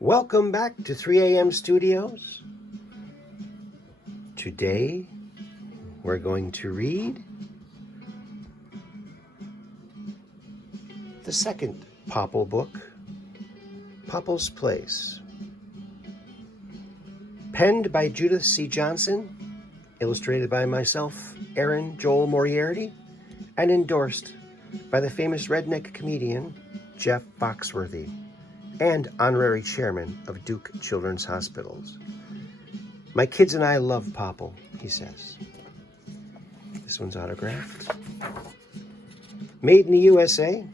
Welcome back to 3 a.m. Studios. Today, we're going to read the second Poppel book, Poppel's Place. Penned by Judith C. Johnson, illustrated by myself, Aaron Joel Moriarty, and endorsed by the famous redneck comedian Jeff Foxworthy and honorary chairman of Duke Children's Hospitals. My kids and I love Poppel, he says. This one's autographed. Made in the USA.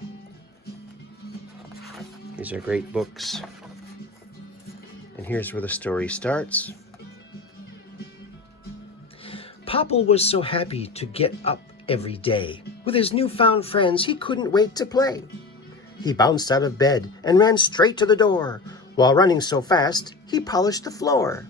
These are great books. And here's where the story starts. Poppel was so happy to get up every day. With his newfound friends, he couldn't wait to play. He bounced out of bed and ran straight to the door. While running so fast, he polished the floor.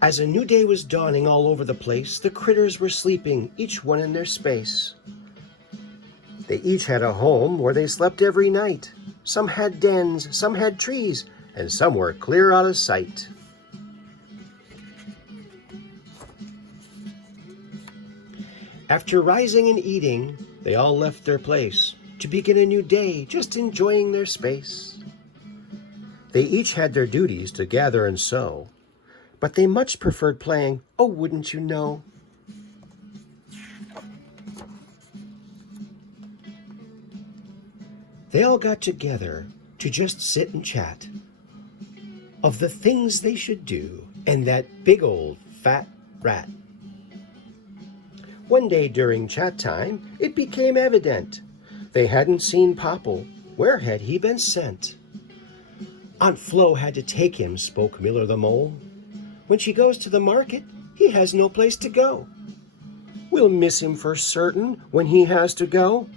As a new day was dawning all over the place, the critters were sleeping, each one in their space. They each had a home where they slept every night. Some had dens, some had trees, and some were clear out of sight. After rising and eating, they all left their place to begin a new day, just enjoying their space. They each had their duties to gather and sow, but they much preferred playing, oh, wouldn't you know? They all got together to just sit and chat of the things they should do and that big old fat rat. One day during chat time, it became evident they hadn't seen Poppel. Where had he been sent? Aunt Flo had to take him, spoke Miller the Mole. When she goes to the market, he has no place to go. We'll miss him for certain when he has to go.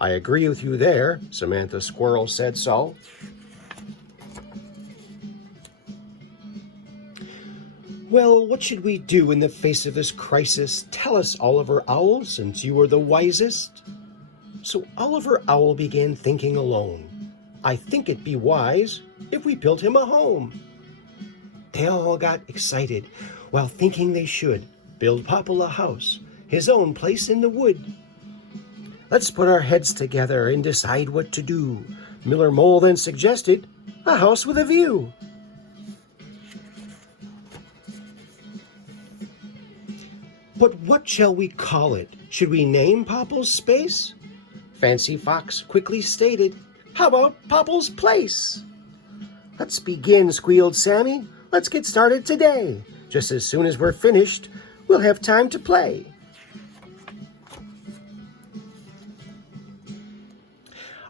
I agree with you there, Samantha Squirrel said so. Well, what should we do in the face of this crisis? Tell us, Oliver Owl, since you are the wisest. So Oliver Owl began thinking alone. I think it'd be wise if we built him a home. They all got excited while thinking they should build Poppel a house, his own place in the wood. Let's put our heads together and decide what to do. Miller Mole then suggested a house with a view. But what shall we call it? Should we name Poppel's space? Fancy Fox quickly stated, how about Poppel's Place? Let's begin, squealed Sammy. Let's get started today. Just as soon as we're finished, we'll have time to play.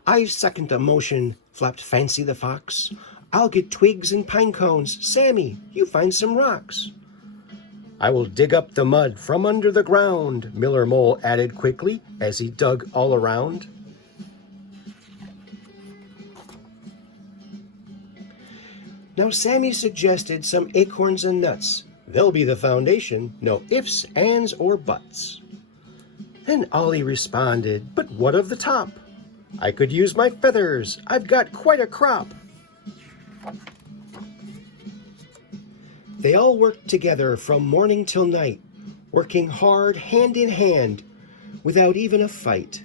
I second the motion, flapped Fancy the Fox. I'll get twigs and pine cones. Sammy, you find some rocks. I will dig up the mud from under the ground, Miller Mole added quickly as he dug all around. Now Sammy suggested some acorns and nuts. They'll be the foundation, no ifs, ands, or buts. Then Ollie responded, but what of the top? I could use my feathers. I've got quite a crop. They all worked together from morning till night, working hard hand in hand without even a fight.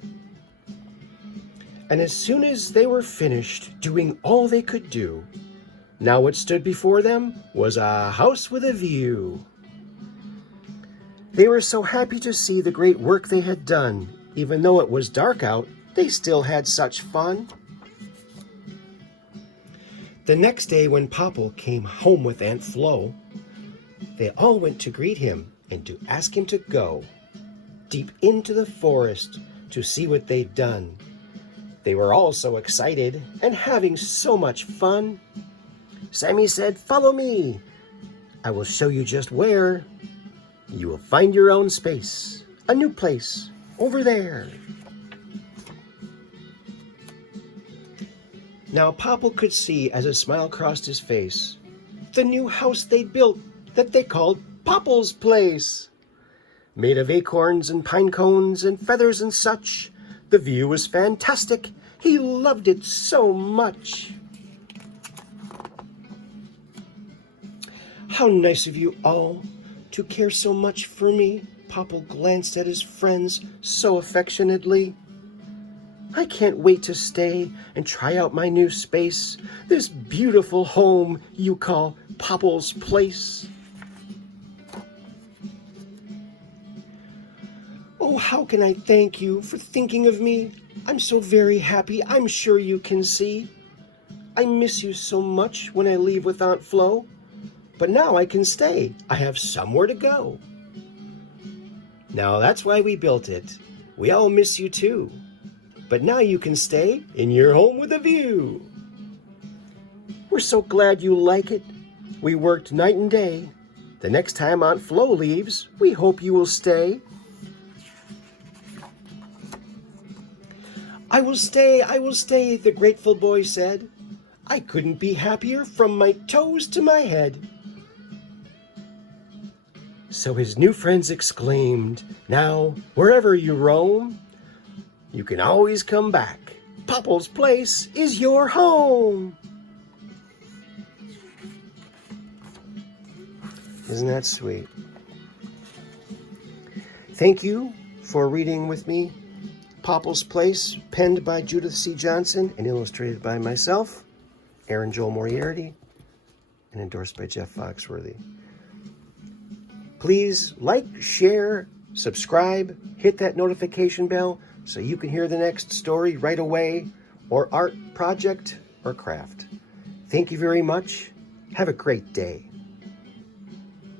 And as soon as they were finished doing all they could do, now what stood before them was a house with a view. They were so happy to see the great work they had done. Even though it was dark out, they still had such fun. The next day when Poppel came home with Aunt Flo, they all went to greet him and to ask him to go deep into the forest to see what they'd done. They were all so excited and having so much fun. Sammy said, follow me. I will show you just where. You will find your own space, a new place over there. Now Poppel could see as a smile crossed his face the new house they'd built that they called Poppel's Place. Made of acorns and pine cones and feathers and such, The view was fantastic. He loved it so much. How nice of you all to care so much for me. Poppel glanced at his friends so affectionately. I can't wait to stay and try out my new space, this beautiful home you call Poppel's Place. Oh, how can I thank you for thinking of me? I'm so very happy, I'm sure you can see. I miss you so much when I leave with Aunt Flo, but now I can stay. I have somewhere to go. Now that's why we built it. We all miss you too. But now you can stay in your home with a view. We're so glad you like it. We worked night and day. The next time Aunt Flo leaves, we hope you will stay. I will stay, the grateful boy said. I couldn't be happier from my toes to my head. So his new friends exclaimed, now, wherever you roam, you can always come back. Poppel's Place is your home. Isn't that sweet? Thank you for reading with me Poppel's Place, penned by Judith C. Johnson and illustrated by myself, Aaron Joel Moriarty, and endorsed by Jeff Foxworthy. Please like, share, subscribe, hit that notification bell so you can hear the next story right away, or art project or craft. Thank you very much. Have a great day.